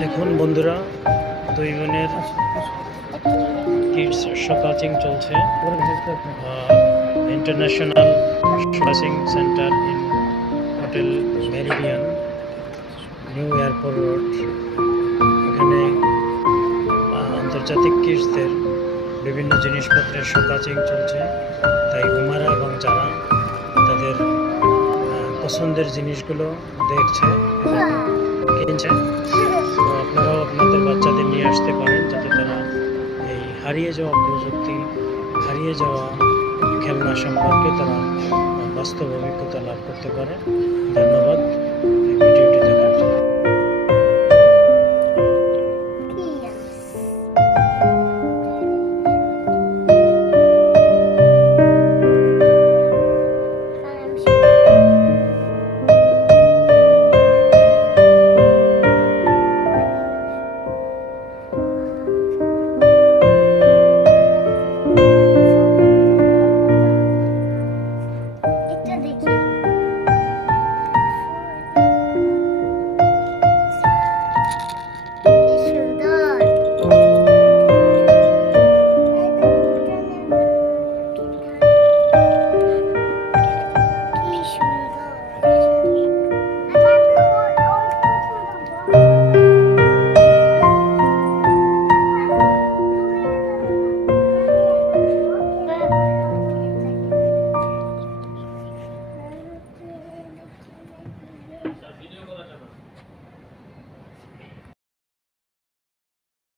দেখুন বন্ধুরা, দুই বোনের কিডস শো কোচিং চলছে। International coaching centre in hotel Meridian, new airport road. এখানে আন্তর্জাতিক কিডসদের বিভিন্ন জিনিসপত্রের শো কোচিং চলছে। তাই হুমারা এবং যারা তাদের পছন্দের জিনিসগুলো দেখছে এবং কিনছে। তো আপনারাও আপনাদের বাচ্চাদের নিয়ে আসতে পারেন, যাতে তারা এই হারিয়ে যাওয়া প্রযুক্তি, হারিয়ে যাওয়া খেলনা সম্পর্কে তারা বাস্তব অভিজ্ঞতা লাভ করতে পারে। ধন্যবাদ।